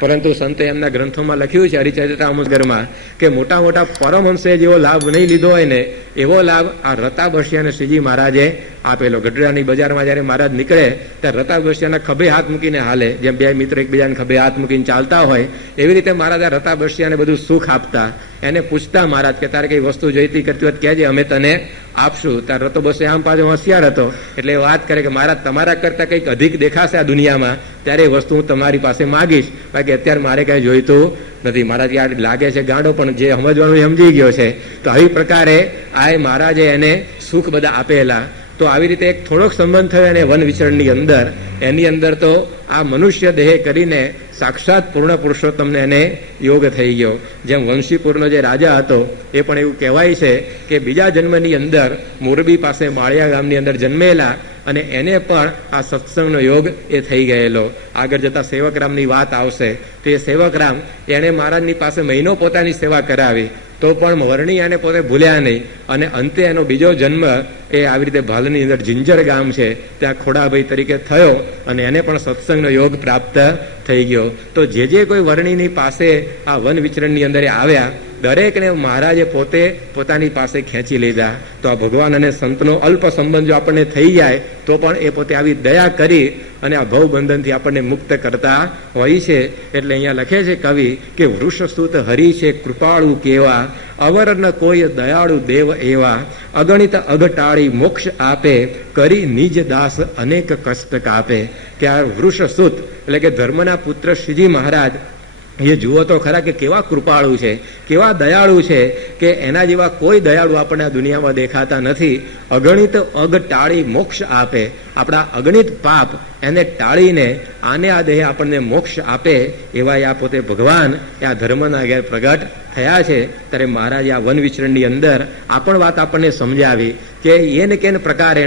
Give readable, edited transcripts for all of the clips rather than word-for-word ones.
પરંતુ સંતે એમના ગ્રંથોમાં લખ્યું છે હરિચરિત્રામૃતમાં કે મોટા મોટા પરમહંસે જેવો લાભ નહીં લીધો હોય ને એવો લાભ આ રતાબસિયાને શ્રીજી મહારાજે આપેલો. ગઢડાની બજારમાં જયારે મહારાજ નીકળે ત્યારે રતાબસિયાના ખભે હાથ મૂકીને હાલે, જેમ બે મિત્ર એકબીજાને ખભે હાથ મૂકીને ચાલતા હોય એવી રીતે મહારાજ આ રતાબસિયાને બધું સુખ આપતા. એને પૂછતા મહારાજ કે તારે કઈ વસ્તુ જોઈતી કરતી હોય કહેજે, અમે તને આપશું. ત્યારે રતાબસિયા આમ પાછો હોશિયાર હતો એટલે એ વાત કરે કે મહારાજ તમારા કરતા કંઈક અધિક દેખાશે આ દુનિયામાં ત્યારે એ વસ્તુ હું તમારી પાસે માગીશ, બાકી અત્યારે મારે કઈ જોઈતું નથી. મહારાજ યાર લાગે છે ગાંડો, પણ જે સમજવાનું એ સમજી ગયો છે. તો આવી પ્રકારે આ મહારાજે એને સુખ બધા આપેલા. તો આવી રીતે એક થોડોક સંબંધ થયો એને વન વિચરણની અંદર. એની અંદર તો આ મનુષ્ય દેહ કરીને સાક્ષાત પૂર્ણ પુરુષોત્તમને એને યોગ થઈ ગયો. જેમ વંશીપુરનો જે રાજા હતો એ પણ એવું કહેવાય છે કે બીજા જન્મની અંદર મોરબી પાસે માળિયા ગામની અંદર જન્મેલા અને એને પણ આ સત્સંગનો યોગ એ થઈ ગયેલો. આગળ જતા સેવકરામની વાત આવશે તો એ સેવકરામ એને મહારાજની પાસે મહિનો પોતાની સેવા કરાવી તો પણ વર્ણી એને પોતે ભૂલ્યા નહીં અને અંતે એનો બીજો જન્મ એ આવી રીતે ભાલની અંદર જિંજર ગામ છે ત્યાં ખોડાભાઈ તરીકે થયો અને એને પણ સત્સંગનો યોગ પ્રાપ્ત થઈ ગયો. તો જે કોઈ વર્ણીની પાસે આ વન વિચરણની અંદર આવ્યા દરેકને મહારાજે પોતે પોતાની પાસે ખેંચી લીધા. તો આ ભગવાન અને સંતનો અલ્પ સંબંધ જો આપણને થઈ જાય તો પણ એ પોતે આવી દયા કરી અને આ ભવબંધનથી આપણને મુક્ત કરતા હોય છે. એટલે અહીંયા લખે છે કવિ કે વૃષસ્તુત હરિ છે કૃપાળુ કેવા, અવર ન કોઈ દયાળુ દેવ એવા, અગણિત અઘટાળી મોક્ષ આપે, કરી નિજ દાસ અનેક કષ્ટ કાપે. કે આ વૃષસુત એટલે કે ધર્મના પુત્ર શ્રીજી મહારાજ એ જુઓ તો ખરા કે કેવા કૃપાળુ છે, કેવા દયાળુ છે કે એના જેવા કોઈ દયાળુ આપણને આ દુનિયામાં દેખાતા નથી. અગણિત અગ ટાળી મોક્ષ આપે, આપણા અગણિત પાપ એને ટાળીને આને આ દેહ આપણને મોક્ષ આપે એવા આ પોતે ભગવાન આ ધર્મના ઘેર પ્રગટ થયા છે. ત્યારે મહારાજે આ વન વિચરણની અંદર આ પણ વાત આપણને સમજાવી કે એને કેન પ્રકારે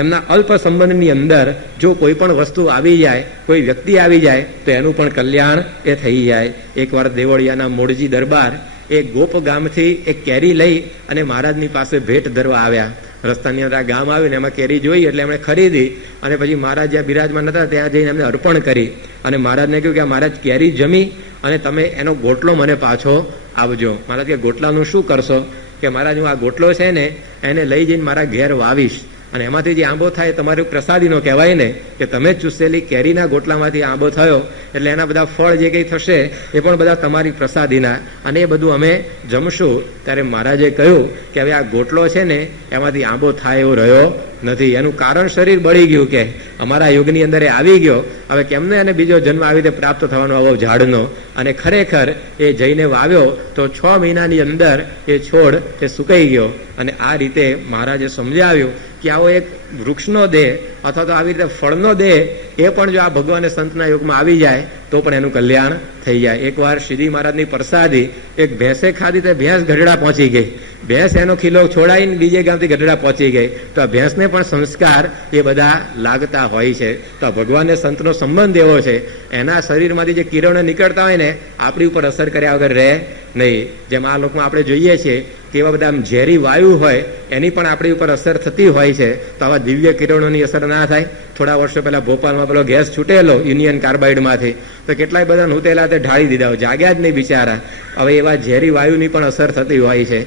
એમના અલ્પ સંબંધની અંદર જો કોઈ પણ વસ્તુ આવી જાય, કોઈ વ્યક્તિ આવી જાય તો એનું પણ કલ્યાણ એ થઈ જાય. એકવાર દેવળિયાના મોડજી દરબાર એ ગોપ ગામથી એક કેરી લઈ અને મહારાજની પાસે ભેટ ધરવા આવ્યા. રસ્તાની અંદર આ ગામ આવ્યું ને એમાં કેરી જોઈ એટલે એમણે ખરીદી અને પછી મહારાજ જ્યાં બિરાજમાન હતા ત્યાં જઈને એમને અર્પણ કરી અને મહારાજને કહ્યું કે આ મહારાજ કેરી જમી અને તમે એનો ગોટલો મને પાછો આવજો. મહારાજ કે ગોટલાનું શું કરશો? કે મહારાજ હું આ ગોટલો છે ને એને લઈ જઈને મારા ઘેર વાવીશ અને એમાંથી જે આંબો થાય તમારું પ્રસાદીનો કહેવાય ને કે તમે ચૂસેલી કેરીના ગોટલામાંથી આંબો થયો એટલે એના બધા ફળ જે કંઈ થશે એ પણ બધા તમારી પ્રસાદીના અને એ બધું અમે જમશું. ત્યારે મહારાજે કહ્યું કે હવે આ ગોટલો છે ને એમાંથી આંબો થાય એવો રહ્યો નથી. એનું કારણ શરીર બળી ગયું કે અમારા યુગની અંદર એ આવી ગયો. હવે કેમને એને બીજો જન્મ આવી રીતે પ્રાપ્ત થવાનો આવો ઝાડનો અને ખરેખર એ જઈને વાવ્યો તો 6 મહિનાની અંદર એ છોડ એ સુકાઈ ગયો. અને આ રીતે મહારાજે સમજાવ્યું કે આવો એક વૃક્ષનો દેહ અથવા તો આવી રીતે ફળનો દેહ એ પણ જો આ ભગવાન સંતના યુગમાં આવી જાય તો પણ એનું કલ્યાણ થઈ જાય. એકવાર શ્રીજી મહારાજની પ્રસાદી એક ભેંસે ખાધી તો ભેંસ ગઢડા પહોંચી ગઈ. ભેંસ એનો ખીલો છોડાઈને બીજે ગામથી ગઢડા પહોંચી ગઈ. તો આ ભેંસને પણ સંસ્કાર એ બધા લાગતા હોય છે. તો આ ભગવાન સંતનો સંબંધ એવો છે એના શરીરમાંથી જે કિરણો નીકળતા હોય ને આપણી ઉપર અસર કર્યા વગર રહે નહીં. જેમ આ લોકમાં આપણે જોઈએ છીએ કે એવા બધા ઝેરી વાયુ હોય એની પણ આપણી ઉપર અસર થતી હોય છે. તો આવા દિવ્ય કિરણોની અસર ના થાય. થોડા વર્ષો પહેલા ભોપાલમાં પેલો ગેસ છૂટેલો યુનિયન કાર્બાઇડમાંથી તો કેટલાય બધા નૂતેલા તે ઢાળી દીધા, જાગ્યા જ નહીં બિચારા. હવે એવા ઝેરી વાયુની પણ અસર થતી હોય છે.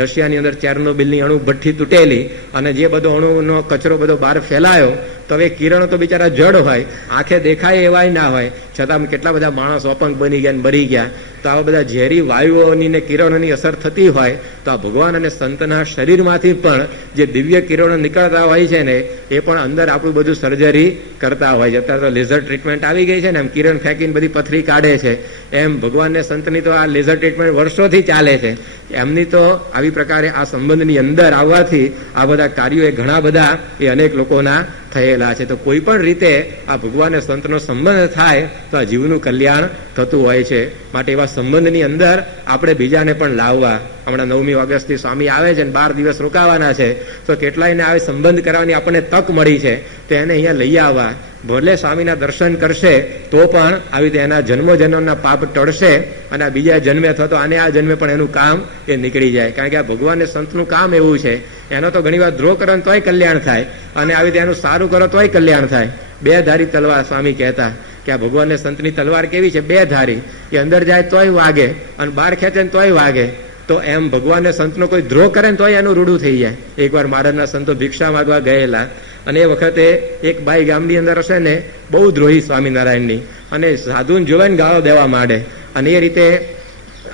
રશિયાની અંદર ચેર્નોબિલની અણુ ભઠ્ઠી તૂટેલી અને જે બધો અણુનો કચરો બધો બહાર ફેલાયો તો હવે કિરણો તો બિચારા જડ હોય, આંખે દેખાય એવાય ના હોય, છતાં કેટલા બધા માણસ અપંગ બની ગયા મરી ગયા. તો આવા બધા ઝેરી વાયુઓની ને કિરણોની અસર થતી હોય તો આ ભગવાન અને સંતના શરીરમાંથી પણ જે દિવ્ય કિરણો નીકળતા હોય છે ને એ પણ અંદર આપણું બધું સર્જરી કરતા હોય છે. અત્યારે તો લેઝર ટ્રીટમેન્ટ આવી ગઈ છે ને, એમ કિરણ ફેંકીને બધી પથરી કાઢે છે. એમ ભગવાન ને સંતની તો આ લેઝર ટ્રીટમેન્ટ વર્ષોથી ચાલે છે. એમની તો આવી પ્રકારે આ સંબંધની અંદર આવવાથી આ બધા કાર્યો એ ઘણા બધા એ અનેક લોકોના થયેલા છે. તો કોઈ પણ રીતે આ ભગવાન સંતનો સંબંધ થાય તો આ જીવનું કલ્યાણ થતું હોય છે. માટે એવા સંબંધની અંદર આપણે બીજાને પણ લાવવા. હમણાં 9મી ઓગસ્ટથી સ્વામી આવે છે અને 12 દિવસ રોકાવાના છે તો કેટલાયને આવે સંબંધ કરવાની આપણને તક મળી છે તો એને અહીંયા લઈ આવવા. ભલે સ્વામીના દર્શન કરશે તો પણ આવી રીતે એના જન્મોજન્મના પાપ ટળશે અને આ બીજા જન્મે અથવા તો આને આ જન્મે પણ એનું કામ એ નીકળી જાય. કારણ કે આ ભગવાન સંતનું કામ એવું છે એનો તો ઘણી વાર દ્રોહ કરો તોય કલ્યાણ થાય અને આવી રીતે એનું સારું કરો તોય કલ્યાણ થાય. 2 ધારી તલવાર સ્વામી કહેતા કે આ ભગવાનને સંતની તલવાર કેવી છે, બે ધારી, એ અંદર જાય તોય વાગે અને બહાર ખેંચે ને તોય વાગે. તો એમ ભગવાનને સંતનો કોઈ દ્રોહ કરે ને તોય એનું રૂડું થઈ જાય. એકવાર મહારાજના સંતો ભિક્ષા માંગવા ગયેલા અને એ વખતે એક બાઈ ગામની અંદર હશે ને બહુ દ્રોહી સ્વામિનારાયણની, અને સાધુને જોવે ને ગાળો દેવા માંડે, અને એ રીતે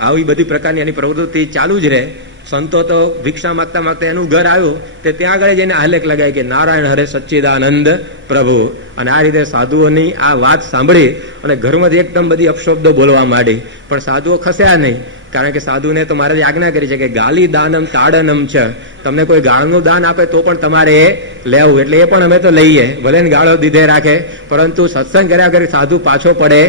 આવી બધી પ્રકારની એની પ્રવૃત્તિ ચાલુ જ રહે. સંતો તો ભિક્ષા માંગતા માંગતા એનું ઘર આવ્યું તે ત્યાં આગળ જઈને આલેખ લગાય કે નારાયણ હરે સચ્ચિદાનંદ પ્રભુ. અને આ રીતે સાધુઓની આ વાત સાંભળી અને ઘરમાંથી એકદમ બધી અપશબ્દો બોલવા માંડી, પણ સાધુઓ ખસ્યા નહીં. કારણ કે સાધુને તો મહારાજે આજ્ઞા કરી છે કે ગાલી દાનમ તાડનમ છે, તમને કોઈ ગાળનું દાન આપે તો પણ તમારે એ લેવું, એટલે એ પણ અમે તો લઈએ, ભલે ને ગાળો દીધે રાખે, પરંતુ સત્સંગ કર્યા કરી સાધુ પાછો પડે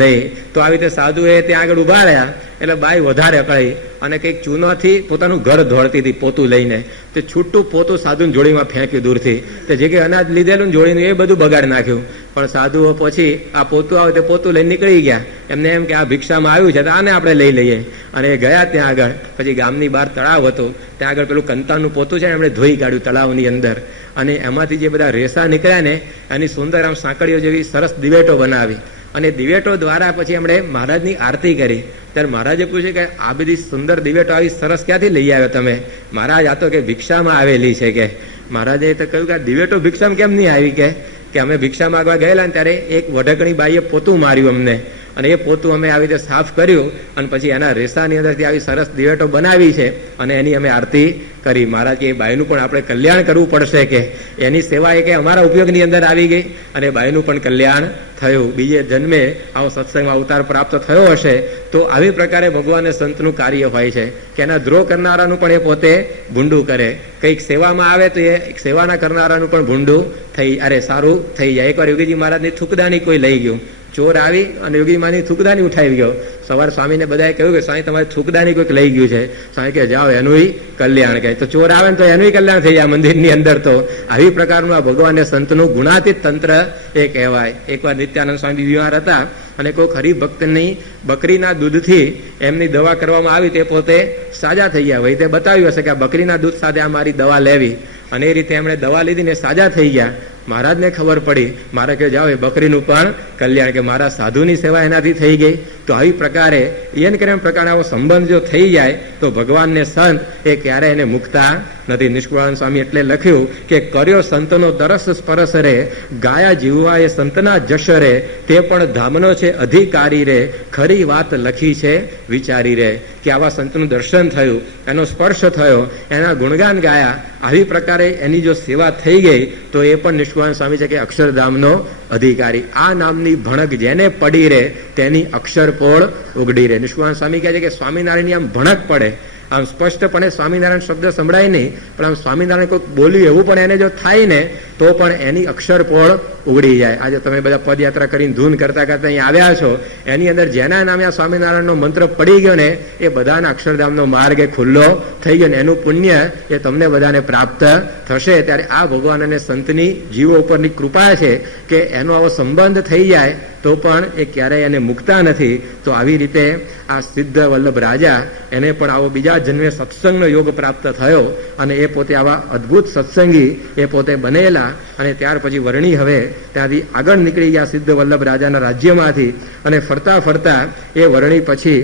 નહીં. તો આવી રીતે સાધુએ ત્યાં આગળ ઉભા રહ્યા એટલે બાઈ વધારે અકળાઈ અને કંઈક ચૂનાથી પોતાનું ઘર ધોળતી હતી પોતું લઈને. તે છૂટું પોતું સાધુની જોડીમાં ફેંક્યું દૂરથી. તે જે કંઈ અનાજ લીધેલું જોડીનું એ બધું બગાડી નાખ્યું. પણ સાધુઓ પછી આ પોતું આવે તે પોતું લઈને નીકળી ગયા. એમને એમ કે આ ભિક્ષામાં આવ્યું છે તો આને આપણે લઈ લઈએ. અને એ ગયા ત્યાં આગળ. પછી ગામની બહાર તળાવ હતું, ત્યાં આગળ પેલું કંતાનું પોતું છે ને એમણે ધોઈ કાઢ્યું તળાવની અંદર, અને એમાંથી જે બધા રેસા નીકળ્યા ને એની સુંદર આમ સાંકળીઓ જેવી સરસ દિવેટો બનાવી, અને દિવેટો દ્વારા પછી એમણે મહારાજની આરતી કરી. ત્યારે મહારાજે પૂછ્યું કે આ બધી સુંદર દિવેટો આવી સરસ ક્યાંથી લઈ આવ્યો તમે? મહારાજ આ તો કે ભિક્ષામાં આવેલી છે કે. મહારાજે તો કહ્યું કે આ દિવેટો ભિક્ષામાં કેમ નહીં આવી? કે અમે ભિક્ષા માંગવા ગયેલા ને ત્યારે એક વઢકણી બાઈએ પોતું માર્યું અમને, અને એ પોતું અમે આવી રીતે સાફ કર્યું અને પછી એના રેસાની અંદરથી આવી સરસ દિવેટો બનાવી છે અને એની અમે આરતી કરી. મહારાજ કે એ બાઈનું પણ આપણે કલ્યાણ કરવું પડશે, કે એની સેવા એ કે અમારા ઉપયોગની અંદર આવી ગઈ અને બાઈનું પણ કલ્યાણ થયું. બીજે જન્મે આવો સત્સંગમાં અવતાર પ્રાપ્ત થયો હશે. તો આવી પ્રકારે ભગવાન સંતનું કાર્ય હોય છે કે એના દ્રોહ કરનારાનું પણ એ પોતે ભૂંડું કરે, કંઈક સેવામાં આવે તો એ સેવાના કરનારાનું પણ ભૂંડું સારું થઈ જાય. એકવાર યોગીજી મહારાજની થૂકદાની કોઈ લઈ ગયું, ચોર આવી અને યોગીમાની થૂકદાની ઉઠાવી ગયો. સવાર સ્વામીને બધાએ કહ્યું કે સ્વામી તમારી થૂકદાની કોઈક લઈ ગયું છે. સ્વામી કે જાઓ એનું કલ્યાણ કહે. તો ચોર આવે ને તો એનું કલ્યાણ થઈ જાય મંદિરની અંદર. તો આવી પ્રકારનું આ ભગવાન સંતનું ગુણાતીત તંત્ર એ કહેવાય. એકવાર નિત્યાનંદ સ્વામી બીમાર હતા અને કોઈ હરિભક્તની બકરીના દૂધથી એમની દવા કરવામાં આવી, તે પોતે સાજા થઈ ગયા. વૈદ્ય બતાવ્યું હશે કે આ બકરીના દૂધ સાથે આ મારી દવા લેવી, અને એ રીતે એમણે દવા લીધી ને સાજા થઈ ગયા. મહારાજને ખબર પડી, મારે કે જાઓ એ બકરીનું પણ કલ્યાણ, કે મારા સાધુની સેવા એનાથી થઈ ગઈ. તો આવી પ્રકારે એન કરીને પ્રકારનો આવો સંબંધ જો થઈ જાય તો ભગવાનને સંત એ ક્યારે એને મુકતા નથી. નિષ્કુળાનંદ સ્વામી એટલે લખ્યું કે કર્યો સંતનો દરસ સ્પરસ રે, ગાયા જીવવા એ સંતના જશ રે, તે પણ ધામનો છે અધિકારી રે, ખરી વાત લખી છે વિચારી રે. કે આવા સંતનું દર્શન થયું, એનો સ્પર્શ થયો, એના ગુણગાન ગાયા, આવી પ્રકારે એની જો સેવા થઈ ગઈ તો એ પણ નિષ્કુળાનંદ સ્વામી છે કે અક્ષરધામનો અધિકારી. આ નામની ભણક જેને પડી રે તેની અક્ષરપોળ ઉગડી રે. નિષ્કુળાનંદ સ્વામી કહે છે કે સ્વામિનારાયણની આમ ભણક પડે, આમ સ્પષ્ટપણે સ્વામિનારાયણ શબ્દ સંભળાય નહીં, પણ આમ સ્વામિનારાયણ કોઈક બોલ્યું એવું પણ એને જો થાય ને તો પણ એની અક્ષરપોળ ઉગડી જાય. આજે તમે બધા પદયાત્રા કરીને ધૂન કરતા કરતા અહીં આવ્યા છો, એની અંદર જેના નામે આ સ્વામિનારાયણનો મંત્ર પડી ગયો ને એ બધાના અક્ષરધામનો માર્ગ એ ખુલ્લો થઈ ગયો ને એનું પુણ્ય એ તમને બધાને પ્રાપ્ત થશે. ત્યારે આ ભગવાન અને સંતની જીવો ઉપરની કૃપા છે કે એનો આવો સંબંધ થઈ જાય તો પણ એ ક્યારેય એને મુકતા નથી. તો આવી રીતે આ સિદ્ધ વલ્લભ રાજા એને પણ આવો બીજા જન્મે સત્સંગનો યોગ પ્રાપ્ત થયો અને એ પોતે આવા અદ્ભુત સત્સંગી એ પોતે બનેલા. અને ત્યાર પછી વર્ણી હવે ત્યાંથી આગળ નીકળી ગયા સિદ્ધ વલ્લભ રાજાના રાજ્યમાંથી, અને ફરતા ફરતા એ વર્ણી પછી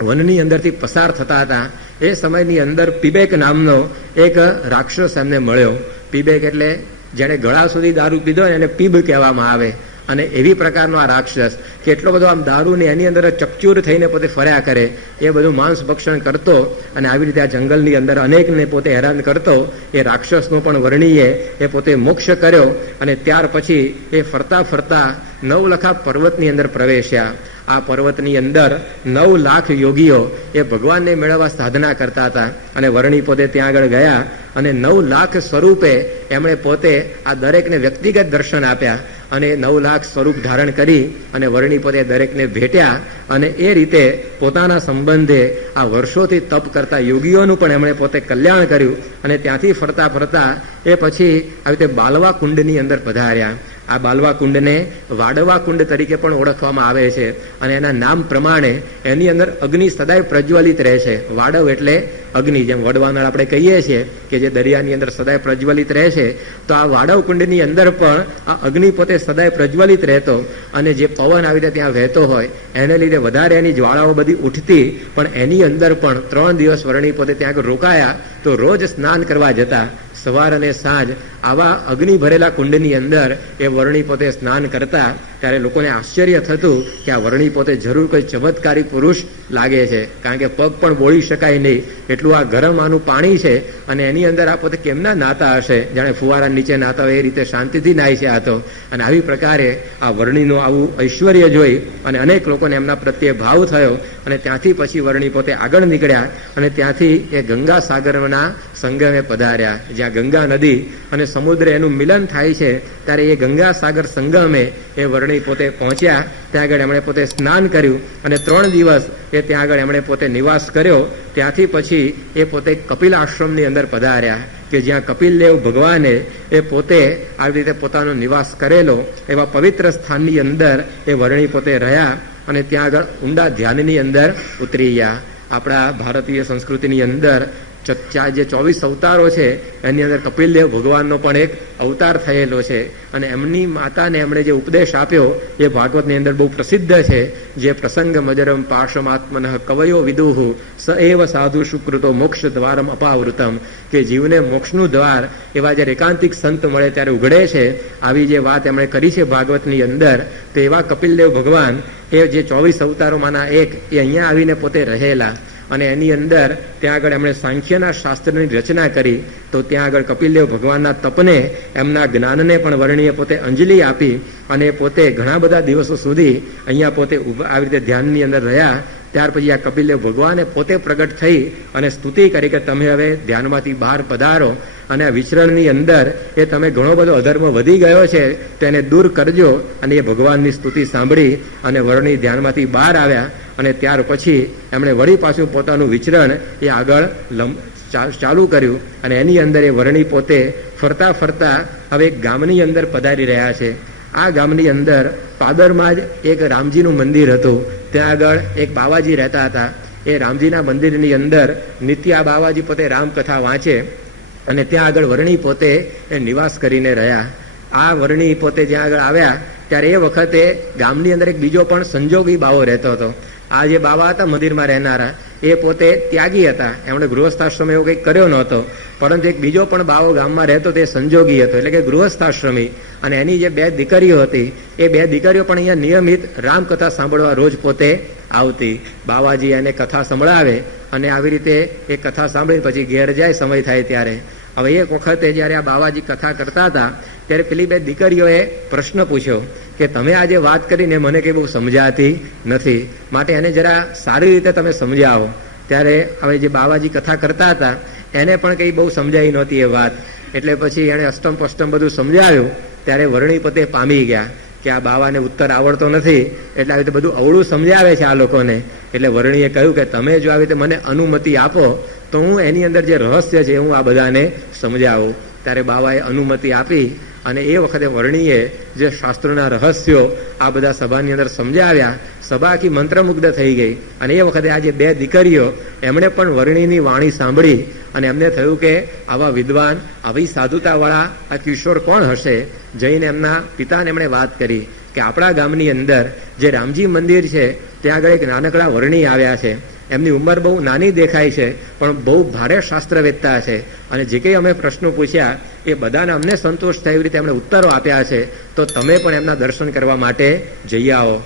વનની અંદરથી પસાર થતા હતા. એ સમયની અંદર પીબેક નામનો એક રાક્ષસ એમને મળ્યો. પીબેક એટલે જેને ગળા સુધી દારૂ પીધો એને પીબ કહેવામાં આવે. અને એવી પ્રકારનો આ રાક્ષસ કે એટલો બધો આમ દારૂ ને એની અંદર ચકચૂર થઈને પોતે ફર્યા કરે, એ બધું માંસ ભક્ષણ કરતો અને આવી રીતે આ જંગલની અંદર અનેકને પોતે હેરાન કરતો. એ રાક્ષસનો પણ વર્ણીએ એ પોતે મોક્ષ કર્યો અને ત્યાર પછી એ ફરતા ફરતા નવલખા પર્વતની અંદર પ્રવેશ્યા. આ પર્વતની અંદર 9 લાખ યોગીઓ એ ભગવાનને મેળવવા સાધના કરતા હતા અને વર્ણી પોતે ત્યાં આગળ ગયા અને 9 લાખ સ્વરૂપે એમણે પોતે આ દરેકને વ્યક્તિગત દર્શન આપ્યા અને 9 લાખ સ્વરૂપ ધારણ કરી અને વર્ણી પોતે દરેકને ભેટ્યા. અને એ રીતે પોતાના સંબંધે આ વર્ષોથી તપ કરતા યોગીઓનું પણ એમણે પોતે કલ્યાણ કર્યું. અને ત્યાંથી ફરતા ફરતા એ પછી આવી રીતે બાલવા કુંડની અંદર પધાર્યા. આ બાલવા કુંડને વાડવા કુંડ તરીકે પણ ઓળખવામાં આવે છે અને એના નામ પ્રમાણે એની અંદર અગ્નિ સદાય પ્રજ્વલિત રહે છે. વાડવ એટલે અગ્નિ, જેમ વડવાનળ આપણે કહીએ છીએ કે જે દરિયાની અંદર સદાય પ્રજ્વલિત રહે છે, તો આ વાડવ કુંડની અંદર પણ આ અગ્નિ પોતે સદાય પ્રજ્વલિત રહેતો અને જે પવન આવી રીતે ત્યાં વહેતો હોય એને લીધે વધારે એની જ્વાળાઓ બધી ઉઠતી, પણ એની અંદર પણ 3 દિવસ વરણી પોતે ત્યાં આગળ રોકાયા તો રોજ સ્નાન કરવા જતા. સવાર અને સાંજ આવા અગ્નિ ભરેલા કુંડની અંદર એ વરણી પોતે સ્નાન કરતા. ત્યારે લોકોને આશ્ચર્ય થતું કે આ વરણી પોતે જરૂર કોઈ ચમત્કારી પુરુષ લાગે છે, કારણ કે પગ પણ બોળી શકાય નહીં એટલું આ ગરમ આનું પાણી છે અને એની અંદર આ પોતે કેમના નાતા હશે, જાણે ફુવારા નીચે નાતા હોય એ રીતે શાંતિથી નાય છે આ તો. અને આવી પ્રકારે આ વરણીનું આવું ઐશ્વર્ય જોઈ અને અનેક લોકોને એમના પ્રત્યે ભાવ થયો અને ત્યાંથી પછી વરણી પોતે આગળ નીકળ્યા અને ત્યાંથી એ ગંગા સાગરના સંગમે પધાર્યા, જ્યાં ગંગા નદી અને સમુદ્ર એનું મિલન થાય છે. ત્યારે એ ગંગા સાગર સંગમે એ વરણી પોતે પહોંચ્યા. ત્યાં આગળ એમણે પોતે સ્નાન કર્યું અને 3 દિવસ એ ત્યાં આગળ એમણે પોતે નિવાસ કર્યો. ત્યાંથી પછી એ પોતે કપિલ આશ્રમની અંદર પધાર્યા કે જ્યાં કપિલદેવ ભગવાને એ પોતે આવી રીતે પોતાનો નિવાસ કરેલો એવા પવિત્ર સ્થાનની અંદર એ વરણી પોતે રહ્યા અને ત્યાં આગળ ઊંડા ધ્યાનની અંદર ઉતરી ગયા. આપણા ભારતીય સંસ્કૃતિની અંદર જે 24 અવતારો છે એની અંદર કપિલદેવ ભગવાનનો પણ એક અવતાર થયેલો છે અને એમની માતાને એમણે જે ઉપદેશ આપ્યો એ ભાગવતની અંદર બહુ પ્રસિદ્ધ છે. જે પ્રસંગ મજરમ પાર્શ્વમાત્મન કવયો વિદુહુ સ એવ સાધુ સુકૃતો મોક્ષ દ્વારમ અપાવૃતમ, કે જીવને મોક્ષનું દ્વાર એવા જે એકાંતિક સંત મળે ત્યારે ઉઘડે છે. આવી જે વાત એમણે કરી છે ભાગવતની અંદર, તો એવા કપિલદેવ ભગવાન એ જે 24 અવતારોમાંના એક એ અહીંયા આવીને પોતે રહેલા અને એની અંદર ત્યાં આગળ એમણે સાંખ્યના શાસ્ત્રની રચના કરી. તો ત્યાં આગળ કપિલદેવ ભગવાનના તપને, એમના જ્ઞાનને પણ વર્ણીએ પોતે અંજલિ આપી અને પોતે ઘણા બધા દિવસો સુધી અહીંયા પોતે આવી રીતે ધ્યાનની અંદર રહ્યા. ત્યાર પછી આ કપિલદેવ ભગવાને પોતે પ્રગટ થઈ અને સ્તુતિ કરી કે તમે હવે ધ્યાનમાંથી બહાર પધારો અને આ વિચરણની અંદર એ તમે ઘણો બધો અધર્મ વધી ગયો છે તેને દૂર કરજો. અને એ ભગવાનની સ્તુતિ સાંભળી અને વરણી ધ્યાનમાંથી બહાર આવ્યા અને ત્યાર પછી એમણે વળી પાછું પોતાનું વિચરણ એ આગળ ચાલુ કર્યું અને એની અંદર એ વરણી પોતે ફરતા ફરતા હવે એક ગામની અંદર પધારી રહ્યા છે. આ ગામની અંદર પાદરમાં જ એક રામજીનું મંદિર હતું. ત્યાં આગળ એક બાવાજી રહેતા હતા. એ રામજીના મંદિરની અંદર નિત્ય બાવાજી પોતે રામકથા વાંચે અને ત્યાં આગળ વરણી પોતે એ નિવાસ કરીને રહ્યા. આ વરણી પોતે જ્યાં આગળ આવ્યા ત્યારે એ વખતે ગામની અંદર એક બીજો પણ સંજોગી બાવો રહેતો હતો. આ જે બાવા હતા મંદિરમાં રહેનારા એ પોતે ત્યાગી હતા, એમણે ગૃહસ્થાશ્રમ એવો કંઈક કર્યો નહોતો, પરંતુ એક બીજો પણ બાવો ગામમાં રહેતો તે સંજોગી હતો, એટલે કે ગૃહસ્થાશ્રમી. અને એની જે 2 દીકરીઓ હતી એ 2 દીકરીઓ પણ અહીંયા નિયમિત રામકથા સાંભળવા રોજ પોતે આવતી. બાવાજી એને કથા સંભળાવે અને આવી રીતે એ કથા સાંભળીને પછી ઘેર જાય સમય થાય ત્યારે. હવે એક વખતે જ્યારે આ બાવાજી કથા કરતા હતા ત્યારે પેલી 2 દીકરીઓએ પ્રશ્ન પૂછ્યો કે તમે આજે વાત કરીને મને કંઈ બહુ સમજાતી નથી, માટે એને જરા સારી રીતે તમે સમજાવો. ત્યારે હવે જે બાવાજી કથા કરતા હતા એને પણ કંઈ બહુ સમજાઈ નહોતી એ વાત, એટલે પછી એણે અષ્ટમ પષ્ટમ બધું સમજાવ્યું. ત્યારે વરણી પોતે પામી ગયા કે આ બાવાને ઉત્તર આવડતો નથી એટલે આવી રીતે બધું અવળું સમજાવે છે આ લોકોને. એટલે વરણીએ કહ્યું કે તમે જો આવી રીતે મને અનુમતિ આપો તો હું એની અંદર જે રહસ્ય છે હું આ બધાને સમજાવું. ત્યારે બાવાએ અનુમતિ આપી અને એ વખતે વરણીએ જે શાસ્ત્રોના રહસ્યો આ બધા સભાની અંદર સમજાવ્યા. સભા આખી મંત્રમુગ્ધ થઈ ગઈ અને એ વખતે આ જે 2 દીકરીઓ એમણે પણ વરણીની વાણી સાંભળી અને એમને થયું કે આવા વિદ્વાન, આવી સાધુતાવાળા આ કિશોર કોણ હશે. જઈને એમના પિતાને એમણે વાત કરી કે આપણા ગામની અંદર જે રામજી મંદિર છે ત્યાં આગળ એક નાનકડા વરણી આવ્યા છે. એમની ઉંમર બહુ નાની દેખાય છે પણ બહુ ભારે શાસ્ત્રવેત્તા છે અને જે કંઈ અમે પ્રશ્નો પૂછ્યા એ બધાને અમને સંતોષ થાય એવી રીતે એમણે ઉત્તરો આપ્યા છે. તો તમે પણ એમના દર્શન કરવા માટે જઈ આવો.